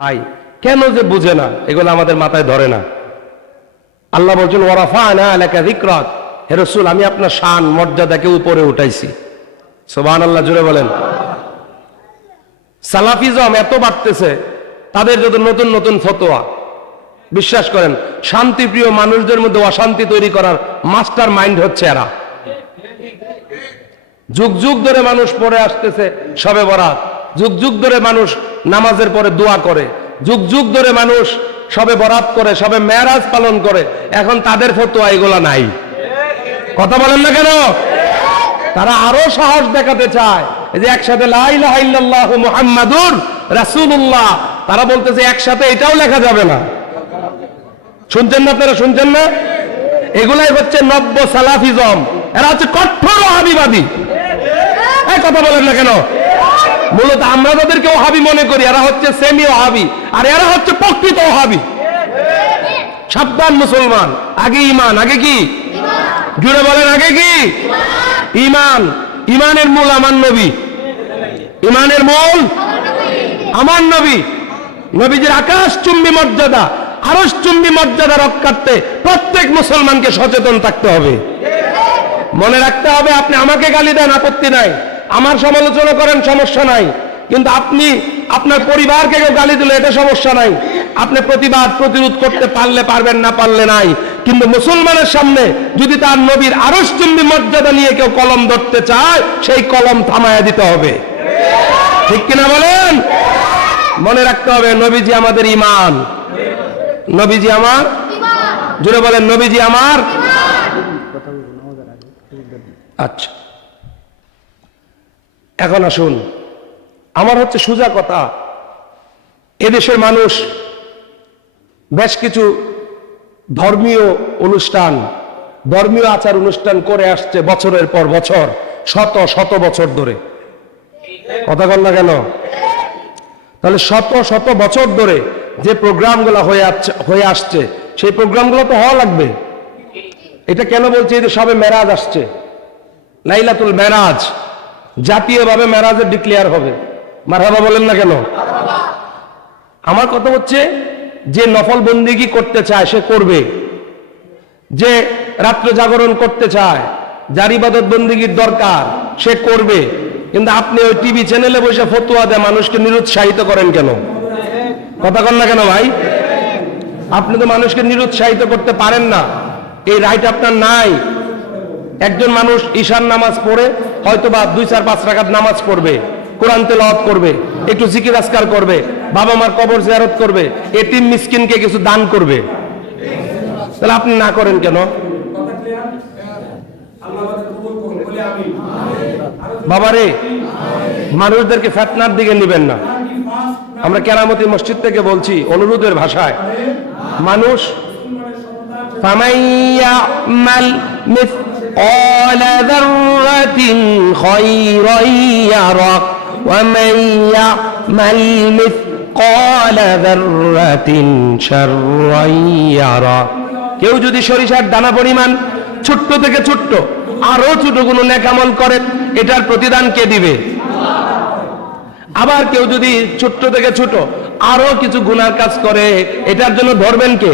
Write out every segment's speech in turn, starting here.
I can যে বুঝে না? এগুলো আমাদের মাথায় ধরে না। আল্লাহ বলছেন ওরাফা না এলাকা বিক্রত হে রসুল, আমি আপনার শান, মর্যাদাকে উপরে উঠাইছি। সোবান আল্লাহ জুড়ে বলেন। সালাফিজম এত বাড়তেছে, তাদের যত নতুন নতুন ফতোয়া, বিশ্বাস করেন, শান্তিপ্রিয় মানুষদের মধ্যে অশান্তি তৈরি করার মাস্টার মাইন্ড হচ্ছে এরা। যুগ যুগ ধরে মানুষ পড়ে আসতেছে, সবে বরাত। যুগ যুগ ধরে মানুষ নামাজের পরে দোয়া করে। যুগ যুগ ধরে মানুষ সবে বরাত করে, সবে মেয়ারাজ পালন করে। এখন তাদের ফতোয়া এগুলা নাই। কথা বলেন না কেন? তারা আরও সাহস দেখাতে চায়। যে একসাথে মুহাম্মাদুর রাসূলুল্লাহ। তারা বলতেছে একসাথে এটাও লেখা যাবে না। শুনছেন না আপনারা, শুনছেন না? এগুলাই হচ্ছে নব্য সালাফিজম। এরা হচ্ছে কঠোর ওহাবিবাদী এই কথা বলেন না কেন? মূলত আমরা তাদেরকে ওহাবি মনে করি এরা হচ্ছে সেমি ওহাবি আর এরা হচ্ছে প্রকৃত ওহাবি। সাবধান মুসলমান আগে ইমান আগে কি? জুড়ে বলেন আগে কি? ইমান ইমানের মূল আমার নবী। ইমানের মূল আমার নবী। নবীজির আকাশ চুম্বি মর্যাদা আরস চুম্বি মর্যাদা রক্ষার্থে প্রত্যেক মুসলমানকে সচেতন থাকতে হবে। মনে রাখতে হবে আপনি আমাকে গালি দেন আপত্তি নাই। আমার সমালোচনা করেন, সমস্যা নাই। কিন্তু আপনি, আপনার পরিবারকে কেউ গালি দিলে এটা সমস্যা নাই। আপনি প্রতিবাদ, প্রতিরোধ করতে পারলে পারবেন না, পারলে নাই। কিন্তু মুসলমানের সামনে যদি তার নবীর আরস চুম্বি মর্যাদা নিয়ে কেউ কলম ধরতে চায়, সেই কলম থামায়া দিতে হবে। ঠিক কিনা বলেন? মনে রাখতে হবে, নবীজি আমাদের ইমান। নবীজি আমার? জুড়ে বলেন, নবীজি আমার? আচ্ছা। এখন আসুন। আমার হচ্ছে সোজা কথা। এদেশের মানুষ বেশ কিছু ধর্মীয় অনুষ্ঠান, ধর্মীয় আচার অনুষ্ঠান করে আসছে বছরের পর বছর, শত শত বছর ধরে। কথা বল না কেন? তাহলে শত শত বছর ধরে যে প্রোগ্রামগুলো হয়ে আসছে হয়ে আসছে, সেই প্রোগ্রামগুলো তো হওয়া লাগবে। এটা কেন বলছে? যে সবে মেরাজ আসছে। লাইলাতুল মেরাজ। জাতীয়ভাবে মেরাজের ডিক্লেয়ার হবে। মারহাবা বলেন না কেন? আমার কথা হচ্ছে, যে নফল বন্দিগি করতে চায়, সে করবে। যে রাত্র জাগরণ করতে চায়, যার ইবাদত বন্দিগির দরকার, সে করবে। কিন্তু আপনি ওই টিভি চ্যানেলে বসে ফতুয়া দেয় মানুষকে নিরুৎসাহিত করেন কেন? কথা কন না কেন ভাই? আপনি তো মানুষকে নিরুৎসাহিত করতে পারেন না। এই রাইট আপনার নাই। একজন মানুষ ঈশান নামাজ পড়ে হয়তো বা দুই, চার, পাঁচ টাকার নামাজ পড়বে, কোরআন তেল করবে, একটু জিকির আজকার করবে, বাবা মার কবর জেরত করবে এটিম মিসকিনকে কিছু দান করবে। তাহলে আপনি না করেন কেন? বাবারে, মানুষদেরকে ফেতনার দিকে নিবেন না। আমরা কেরামতি মসজিদ থেকে বলছি, অনুরোধের ভাষায়, মানুষ مثقال ذرة خيرا يره ومن يعمل مثقال ذرة شرا يره কেউ যদি সরিষার দানা পরিমাণ ছোট্ট থেকে ছোট্ট আরো ছোট কোনো নেকামল করে এটার প্রতিদান কে দিবে আবার কেউ যদি ছোট্ট থেকে ছোট আরো কিছু গুনার কাজ করে এটার জন্য ধরবেন কে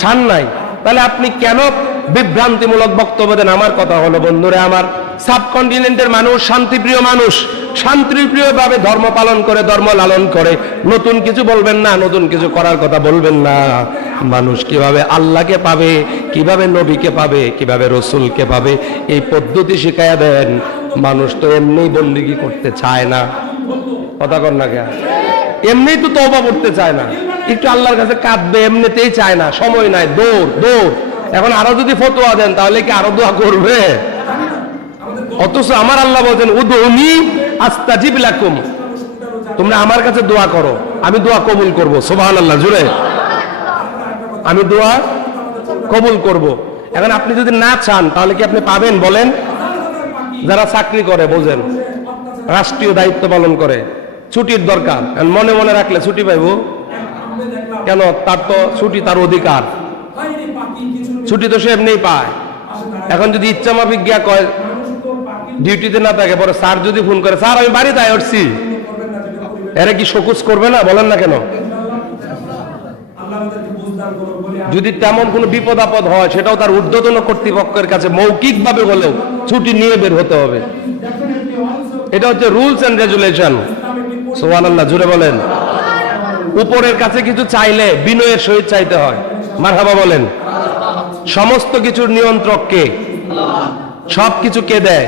ছাড় নাই তাহলে আপনি কেন বিভ্রান্তিমূলক বক্তব্য দেন। আমার কথা হলো, বন্ধুরা, আমার সাবকন্টিনেন্টের মানুষ, শান্তিপ্রিয় মানুষ শান্তিপ্রিয় ভাবে ধর্ম পালন করে, ধর্ম লালন করে। নতুন কিছু বলবেন না, নতুন কিছু করার কথা বলবেন না। মানুষ কীভাবে আল্লাহকে পাবে, কীভাবে নবীকে পাবে, কীভাবে রসুলকে পাবে, এই পদ্ধতি শিখাইয়া দেন। মানুষ তো এমনি বন্দিগি করতে চায় না। কথা কর না কেন? এমনি তো তওবা করতে চায় না। একটু আল্লাহর কাছে কাঁদবে, এমনিতেই চায় না। সময় নাই, দৌড় দৌড়। এখন আরও যদি ফতোয়া দেন, তাহলে কি আরও দোয়া করবে? অথচ আমার আল্লাহ বলছেন, উদৌনি আস্তাজিব লাকুম। তোমরা আমার কাছে দোয়া করো, আমি দোয়া কবুল করব। সুবহান আল্লাহ জুড়ে আমি দোয়া কবুল করব। এখন আপনি যদি না চান, তাহলে কি আপনি পাবেন? বলেন। যারা চাকরি করে, বোঝেন। রাষ্ট্রীয় দায়িত্ব পালন করে। ছুটির দরকার। মনে মনে রাখলে ছুটি পাইব। কেন? তার তো ছুটি তার অধিকার। ছুটি তো সে এমনিই পায়। এখন যদি ইচ্ছা মাফিক গিয়া কয় ডিউটিতে না থাকে, পরে স্যার যদি ফোন করে, স্যার, আমি বাড়িতে উঠছি। এরা কি শোকুস করবে না? বলেন না কেন? যদি তেমন কোনো বিপদ আপদ হয়, সেটাও তার ঊর্ধ্বতন কর্তৃপক্ষের কাছে মৌখিক ভাবে হলেও ছুটি নিয়ে বের হতে হবে। এটা হচ্ছে রুলস এন্ড রেজুলেশন সোহান আল্লাহ জুড়ে বলেন। উপরের কাছে কিছু চাইলে বিনয়ের সহিত চাইতে হয়। মারহাবা বলেন। সমস্ত কিছুর নিয়ন্ত্রক কে? সব কিছু কে দেয়?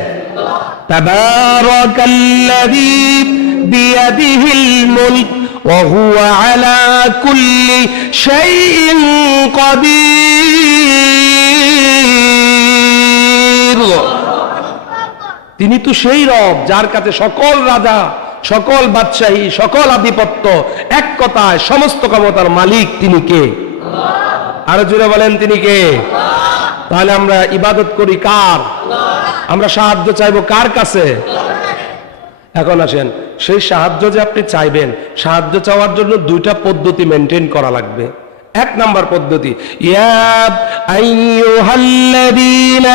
তিনি তো সেই রব যার কাছে সকল রাজা, সকল বাদশাহী, সকল আধিপত্য, এক কথায় সমস্ত ক্ষমতার মালিক তিনি কে? আরও জুড়ে বলেন তিনি কে? তাহলে আমরা ইবাদত করি কার? আমরা সাহায্য চাইব কার কাছে? এখন আসেন, সেই সাহায্য যে আপনি চাইবেন, সাহায্য চাওয়ার জন্য দুইটা পদ্ধতি মেনটেন করা লাগবে। এক নাম্বার পদ্ধতি, ইয়া আইয়ুহাল্লাযীনা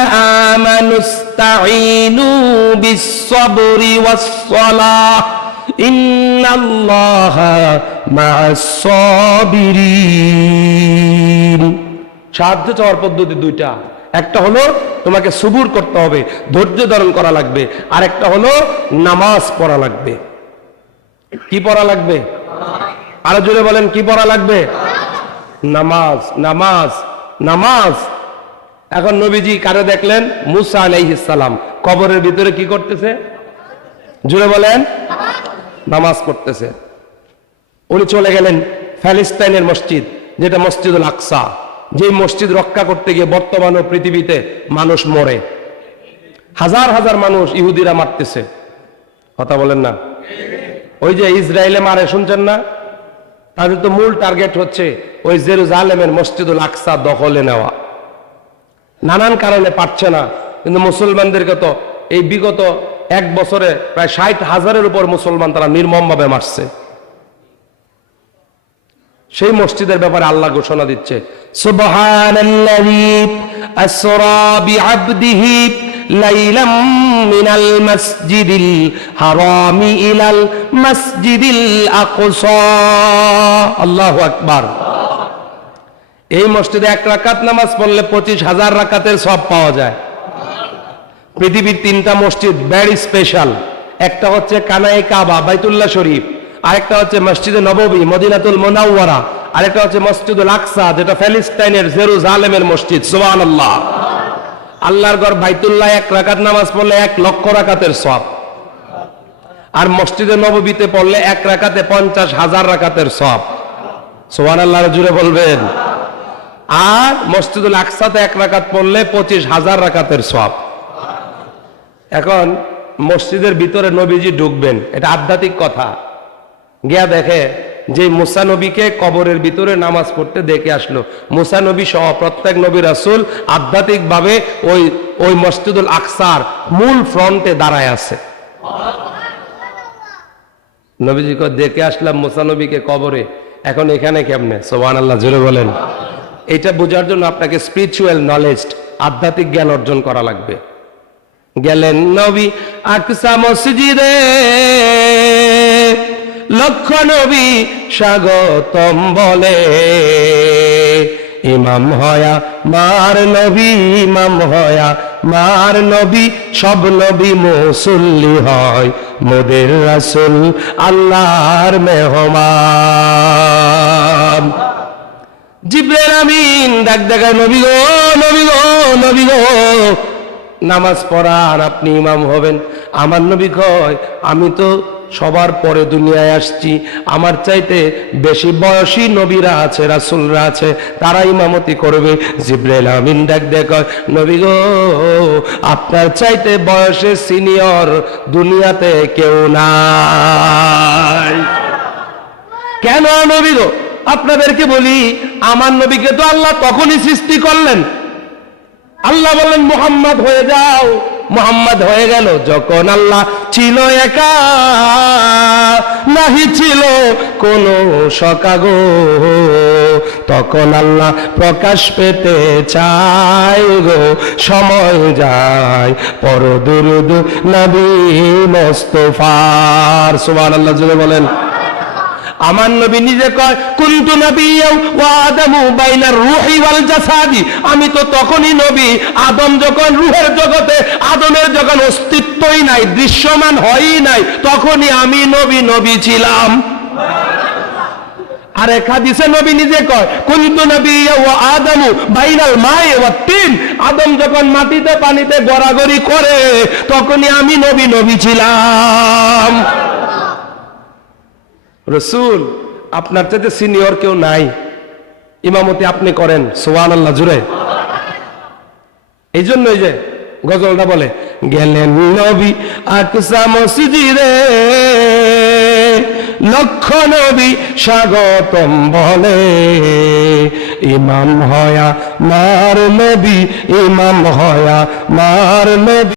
আমানুস্তাঈনু সাহায্য চাওয়ার পদ্ধতি দুইটা। একটা হলো তোমাকে সুবুর করতে হবে, ধৈর্য ধারণ করা লাগবে। আর একটা হলো নামাজ পড়া লাগবে। কি পড়া লাগবে? আরও জোরে বলেন, কি পড়া লাগবে? নামাজ নামাজ নামাজ। এখন নবীজি কারে দেখলেন? মুসা আলাইহিস সালাম। কবরের ভিতরে কি করতেছে? জোরে বলেন। নামাজ পড়তেছে। উনি চলে গেলেন প্যালেস্তাইনের মসজিদ, যেটা মসজিদুল আকসা। যে মসজিদ রক্ষা করতে গিয়ে বর্তমানে পৃথিবীতে মানুষ মরে। হাজার হাজার মানুষ ইহুদিরা মারতেছে। কথা বলেন না। ওই যে ইসরায়েলে মারে, শুনছেন না? তাদের তো মূল টার্গেট হচ্ছে ওই জেরুজালেমের মসজিদুল আকসা দখলে নেওয়া। নানান কারণে পারছে না, কিন্তু মুসলমানদেরকে তো এই বিগত এক বছরে প্রায় ষাট হাজারের উপর মুসলমান তারা নির্মমভাবে মারছে। সেই মসজিদের ব্যাপারে আল্লাহ ঘোষণা দিচ্ছে এই মসজিদে এক রাকাত নামাজ পড়লে পঁচিশ হাজার রাকাতের সব পাওয়া যায়। পৃথিবীর তিনটা মসজিদ ভেরি স্পেশাল একটা হচ্ছে কানাই কাবা, বাইতুল্লাহ শরীফ, আরেকটা হচ্ছে মসজিদে নববী, মদিনাতুল মোনাউয়ারা আরেকটা হচ্ছে মসজিদুল আকসা, যেটা প্যালেস্টাইনের জেরুজালেমের মসজিদ সুবান আল্লাহ আল্লাহর ঘর বাইতুল্লাহ, এক রাকাত নামাজ পড়লে এক লক্ষ রাকাতের সব আর মসজিদে নববীতে পড়লে এক রাকাতে পঞ্চাশ হাজার রাকাতের সব সোহান আল্লাহর জুড়ে বলবেন। আর মসজিদুল আকসাতে এক রাকাত পড়লে পঁচিশ হাজার রাকাতের সব এখন মসজিদের ভিতরে নবীজি ঢুকবেন, এটা আধ্যাত্মিক কথা। গিয়া দেখে যে মুসা নবীকে কবরের ভিতরে নামাজ পড়তে দেখে আসলো। মুসা নবী সহ প্রত্যেক নবী রাসুল আধ্যাত্মিকভাবে ওই ওই মসজিদুল আকসার মূল ফ্রন্টে দাঁড়ায় আছে। নবীজিকে দেখে আসলাম মুসা নবীকে কবরে। এখন এখানে কেমনে? সোহান আল্লাহ জুড়ে বলেন। এটা বোঝার জন্য আপনাকে স্পিরিচুয়াল নলেজ আধ্যাত্মিক জ্ঞান অর্জন করা লাগবে। গেলেন নবী আকসা মসজিদে। লক্ষ নবী স্বাগতম বলে। ইমাম হয়া, মার নবী, ইমাম হয়া, মার নবী, সব নবী মুসল্লি হয়। মোদের রাসুল আল্লাহর মেহমান। জিব্রাইল আমিন, ডাক দেখায়, নবী গো নবী গো নবী গো। নামাজ পড়ার আপনি ইমাম হবেন। আমার নবী কয়, আমি তো সবার পরে দুনিয়ায় আসছি। আমার চাইতে বেশি বয়সী নবীরা আছে, রাসুলরা আছে, তারা ইমামতি করবে। জিব্রাইল আমিন ডাক দেখ নবী গো, আপনার চাইতে বয়সে সিনিয়র দুনিয়াতে কেউ নাই। কেন নবী গো? আপনাদেরকে বলি, আমার নবীকে তো আল্লাহ তখনই সৃষ্টি করলেন আল্লাহ বললেন মোহাম্মদ হয়ে যাও। মোহাম্মদ হয়ে গেল। যখন আল্লাহ ছিল একা, নাহি ছিল কোন সকাগো। তখন আল্লাহ প্রকাশ পেতে চাই গো। সময় যায় পর দুরুদ নবী মোস্তফার। সুবহানাল্লাহ জুড়ে বলেন। আমার নবী নিজে কয়, কুন্তু নবী রুহি জাসাদি। আমি তো তখনই নবী, আদম যখন রুহের জগতে, আদমের যখন অস্তিত্বই নাই, দৃশ্যমান হয়ই নাই, তখনই আমি নবী নবী ছিলাম। আর এক নবী নিজে কয়, কুন্তু নবী ও আদমু বাইনাল মায়ে ওয়া তিন। আদম যখন মাটিতে, পানিতে গড়াগড়ি করে, তখনই আমি নবী নবী ছিলাম। রসুল, আপনার চাইতে সিনিয়র কেউ নাই। ইমামতি আপনি করেন সোয়ান আল্লাহ জুড়ে এই জন্যই যে গজলটা বলে, গেলেন নবী আকসা মসজিদে, লক্ষ নবী স্বাগতম বলে। ইমাম হয়া মার নবী, ইমাম হয়া মার নবী।